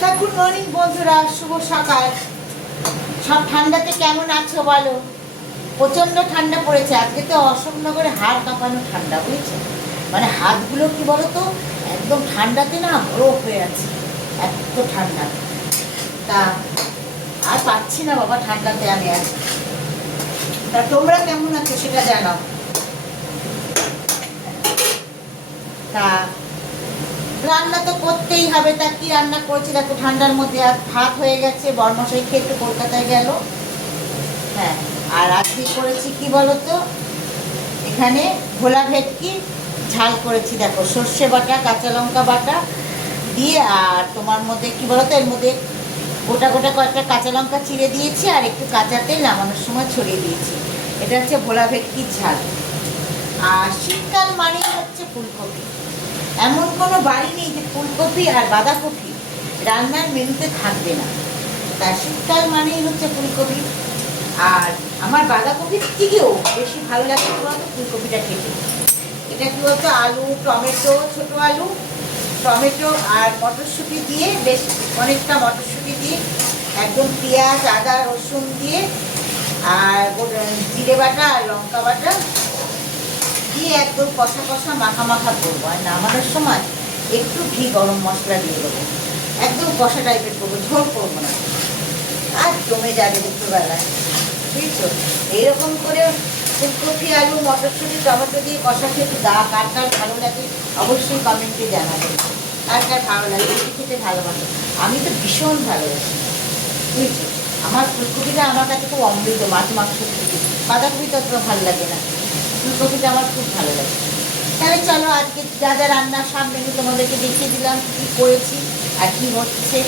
Good morning বন্ধুরা, শুভ সকাল। সব ঠান্ডাতে কেমন আছো বলো? প্রচণ্ড ঠান্ডা পড়েছে আজকে তো। অশোকনগরে হাড় কাঁপানো ঠান্ডা, বুঝেছো? মানে হাতগুলো কি বলো তো, একদম ঠান্ডাতে না বরফ হয়ে আছে, এত ঠান্ডা। তা আর পাচ্ছি না বাবা ঠান্ডাতে আমি আজ। তা তোমরা কেমন আছো সেটা জানাও। তা রান্না তো করতেই হবে। তা কি রান্না করেছি দেখো, ঠান্ডার মধ্যে আর ভাত হয়ে গেছে। বর্মশাই খেয়ে একটু কলকাতায় গেল। হ্যাঁ, আর আজকে করেছি কি বলতো, এখানে ভোলা ভেটকি ঝাল করেছি। দেখো, সর্ষে বাটা, কাঁচা লঙ্কা বাটা দিয়ে, আর তোমার মধ্যে কি বলতো, এর মধ্যে গোটা গোটা কয়েকটা কাঁচা লঙ্কা চিড়ে দিয়েছি, আর একটু কাঁচা তেল নামানোর সময় ছড়িয়ে দিয়েছি। এটা হচ্ছে ভোলা ভেটকির ঝাল। আর শীতকাল মানেই হচ্ছে ফুলকপি। এমন কোনো বাড়ি নেই যে ফুলকপি আর বাঁধাকপি রান্নার মেনুতে থাকবে না। তার শীতকাল মানেই হচ্ছে ফুলকপি। আর আমার বাঁধাকপির থেকেও বেশি ভালো লাগে বলতো ফুলকপিটা খেতে। এটা কি বলতো, আলু, টমেটো, ছোটো আলু, টমেটো আর মটরশুঁটি দিয়ে, বেশ অনেকটা মটরশুঁটি দিয়ে, একদম পেঁয়াজ, আদা, রসুন দিয়ে, আর জিরে বাটা আর লঙ্কা বাটা দিয়ে একদম কষা কষা মাখা মাখা করবো। আর নামানোর সময় একটু ঘি, গরম মশলা দিয়ে দেবো। একদম কষা টাইপের করবো, ঝোল করবো না। আর জমে যাবে দুপুরবেলায়, বুঝছো? এইরকম করে ফুলকপি, আলু, মটরশুঁটি, টমেটো দিয়ে কষা খেতে কার কার ভালো লাগে অবশ্যই কমেন্টে জানাবেন। কার কার ভালো লাগে, রুটি খেতে ভালোবাসে। আমি তো ভীষণ ভালোবাসি, বুঝছো? আমার ফুলকপিটা আমার কাছে খুব অমৃত, মাছ মাংস থেকে। বাঁধাকপি তো অতটা ভালো লাগে না, ফুলকপিটা আমার খুব ভালো লাগে। তাহলে চলো, আজকে যা যা রান্নার সামনে তোমাদেরকে দেখিয়ে দিলাম কী করেছি আর কী হচ্ছে।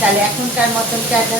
তাহলে এখনকার মতন টাটা।